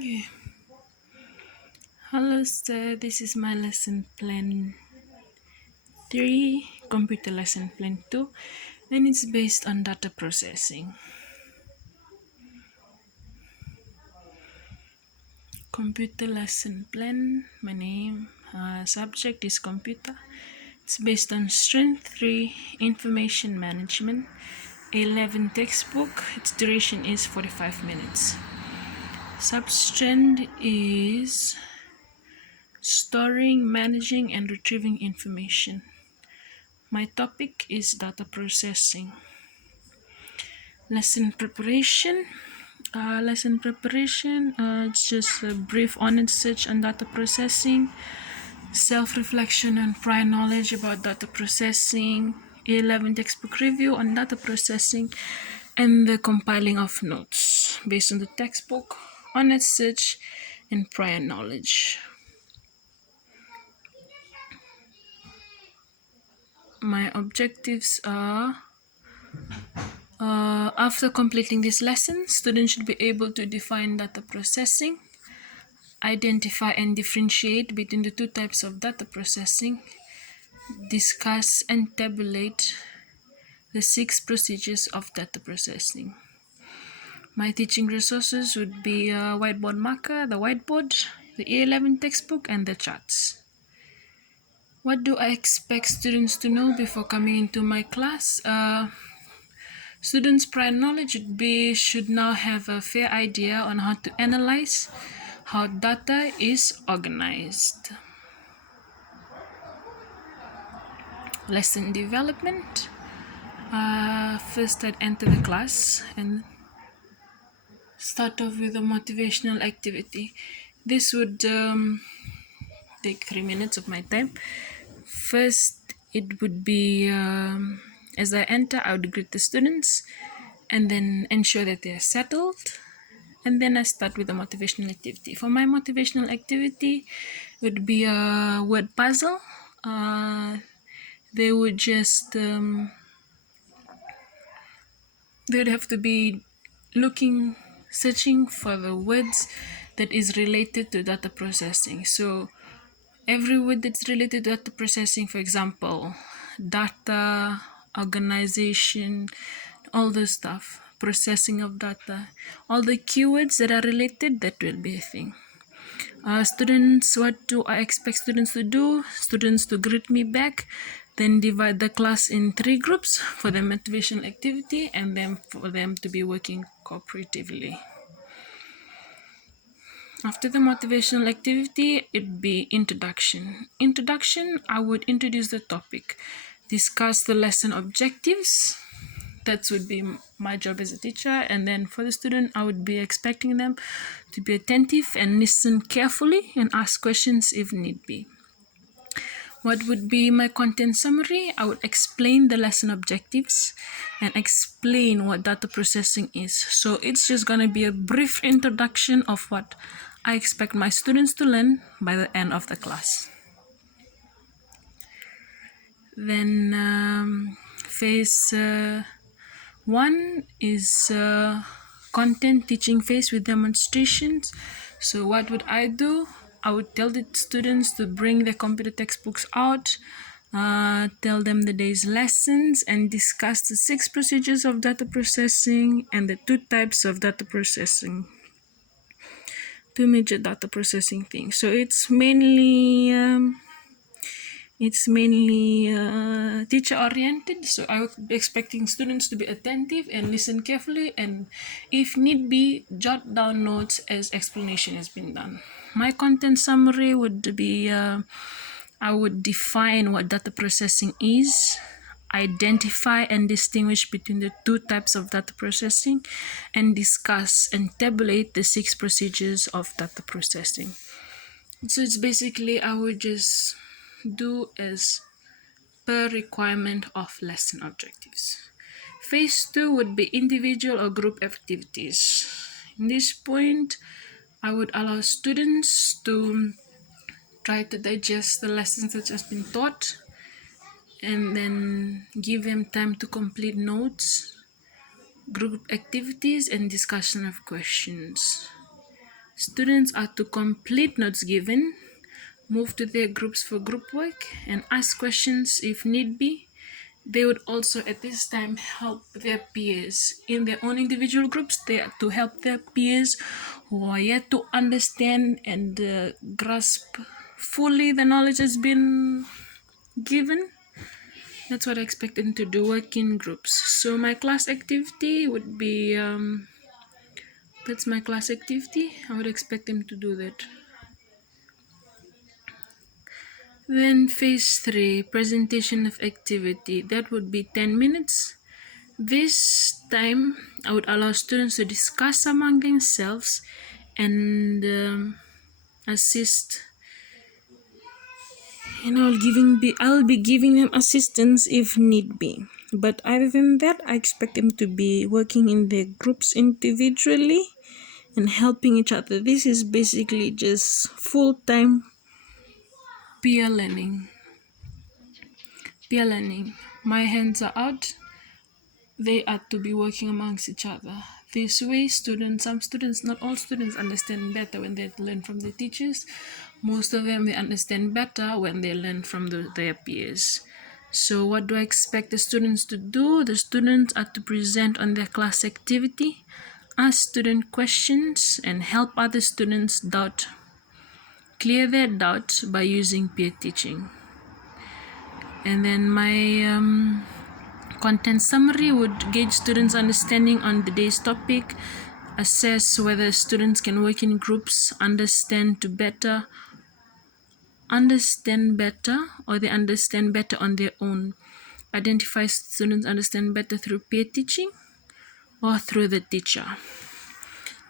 Okay. Hello, sir. This is my lesson plan 3, computer lesson plan 2, and it's based on data processing. Computer lesson plan, my name, subject is computer. It's based on strength 3, information management, 11 textbook. Its duration is 45 minutes. Substrand is storing, managing, and retrieving information. My topic is data processing. Lesson preparation. It's just a brief honest search on data processing, self-reflection and prior knowledge about data processing, 11 textbook review on data processing, and the compiling of notes based on the textbook, honest search, and prior knowledge. My objectives are after completing this lesson, students should be able to define data processing, identify and differentiate between the two types of data processing, discuss and tabulate the 6 procedures of data processing. My teaching resources would be a whiteboard marker, the whiteboard, the A11 textbook, and the charts. What do I expect students to know before coming into my class? Students' prior knowledge should now have a fair idea on how to analyze how data is organized. Lesson development. First, I'd enter the class and start off with a motivational activity. This would take 3 minutes of my time. First, it would be as I enter, I would greet the students and then ensure that they are settled. And then I start with a motivational activity. For my motivational activity, it would be a word puzzle. They would just they would have to be searching for the words that is related to data processing. So every word that's related to data processing, for example, data, organization, all those stuff, processing of data, all the keywords that are related, that will be a thing. Students, what do I expect students to do? Students to greet me back, then divide the class in 3 groups for the motivational activity, and then for them to be working cooperatively. After the motivational activity, it'd be introduction. Introduction, I would introduce the topic, discuss the lesson objectives. That would be my job as a teacher. And then for the student, I would be expecting them to be attentive and listen carefully and ask questions if need be. What would be my content summary? I would explain the lesson objectives and explain what data processing is. So it's just going to be a brief introduction of what I expect my students to learn by the end of the class. Then phase 1 is content teaching phase with demonstrations. So what would I do? I would tell the students to bring their computer textbooks out, tell them the day's lessons, and discuss the 6 procedures of data processing and the 2 types of data processing. 2 major data processing things. So it's mainly teacher oriented, so I would be expecting students to be attentive and listen carefully, and if need be, jot down notes as explanation has been done. My content summary would be I would define what data processing is, identify and distinguish between the 2 types of data processing, and discuss and tabulate the 6 procedures of data processing. So it's basically I would just do as per requirement of lesson objectives. Phase 2 would be individual or group activities. In this point, I would allow students to try to digest the lessons that has been taught and then give them time to complete notes, group activities, and discussion of questions. Students are to complete notes given, move to their groups for group work, and ask questions if need be. They would also at this time help their peers in their own individual groups. They are to help their peers who are yet to understand and grasp fully the knowledge has been given. That's what I expect them to do, work in groups. So my class activity would be that's my class activity. I would expect them to do that. Then phase 3, presentation of activity. That would be 10 minutes. This time I would allow students to discuss among themselves and assist. I'll be giving them assistance if need be. But other than that, I expect them to be working in their groups individually and helping each other. This is basically just full-time peer learning. Peer learning. My hands are out. They are to be working amongst each other. This way, some students, not all students understand better when they learn from the teachers. Most of them, they understand better when they learn from their peers. So what do I expect the students to do? The students are to present on their class activity, ask student questions, and help other students clear their doubts by using peer teaching. And then my content summary would gauge students' understanding on the day's topic, assess whether students can work in groups, understand better, or they understand better on their own. Identify students understand better through peer teaching or through the teacher.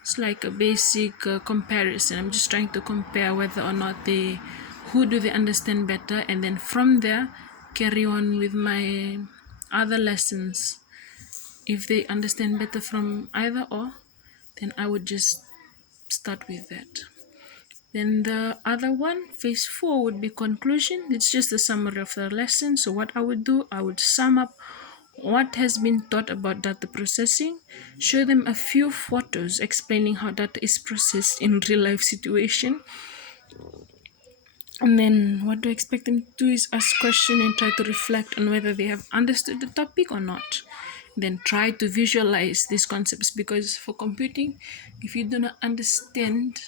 It's like a basic comparison. I'm just trying to compare whether or not who do they understand better, and then from there carry on with my other lessons. If they understand better from either or, then I would just start with that. Then the other one, phase 4, would be conclusion. It's just a summary of the lesson. So what I would do, I would sum up what has been taught about data processing, show them a few photos explaining how data is processed in real life situation. And then what do I expect them to do is ask questions and try to reflect on whether they have understood the topic or not. Then try to visualize these concepts, because for computing, if you do not understand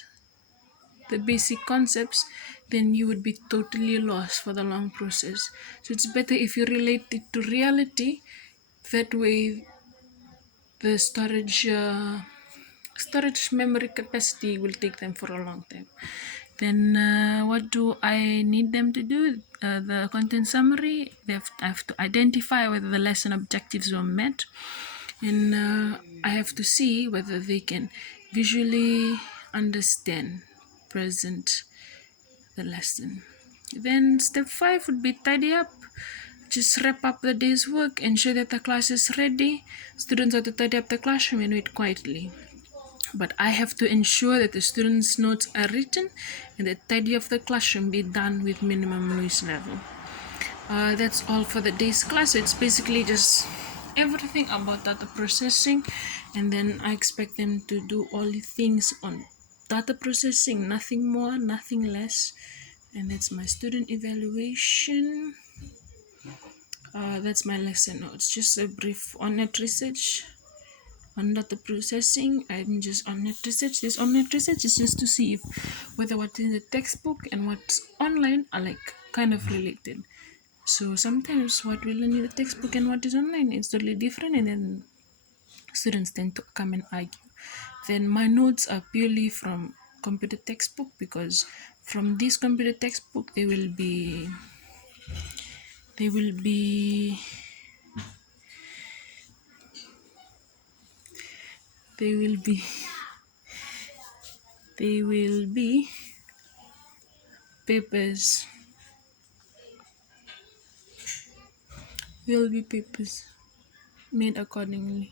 the basic concepts, then you would be totally lost for the long process. So it's better if you relate it to reality. That way the storage memory capacity will take them for a long time. Then what do I need them to do? The content summary, I have to identify whether the lesson objectives were met, and I have to see whether they can visually understand, present the lesson. Then step 5 would be tidy up. Just wrap up the day's work, ensure that the class is ready. Students are to tidy up the classroom and wait quietly. But I have to ensure that the students' notes are written and the tidy of the classroom be done with minimum noise level. That's all for the day's class. So it's basically just everything about data processing, and then I expect them to do all the things on data processing, nothing more, nothing less. And that's my student evaluation. That's my lesson notes. Just a brief on-net research on data processing. I'm just on-net research. This on-net research is just to see if whether what's in the textbook and what's online are like kind of related. So sometimes what we learn in the textbook and what is online is totally different, and then students tend to come and argue. Then my notes are purely from computer textbook, because from this computer textbook they will be papers. Will be papers made accordingly.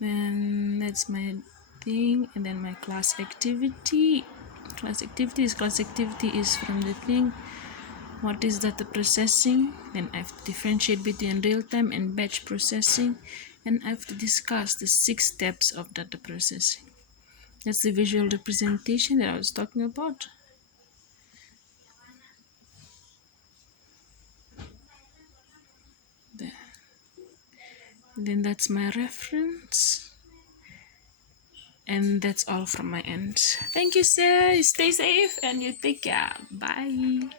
Then that's my thing. And then my class activity. Class activity is from the thing, what is data processing. Then I have to differentiate between real-time and batch processing, and I have to discuss the 6 steps of data processing. That's the visual representation that I was talking about. There. Then that's my reference. And that's all from my end. Thank you, sir. Stay safe and you take care. Bye.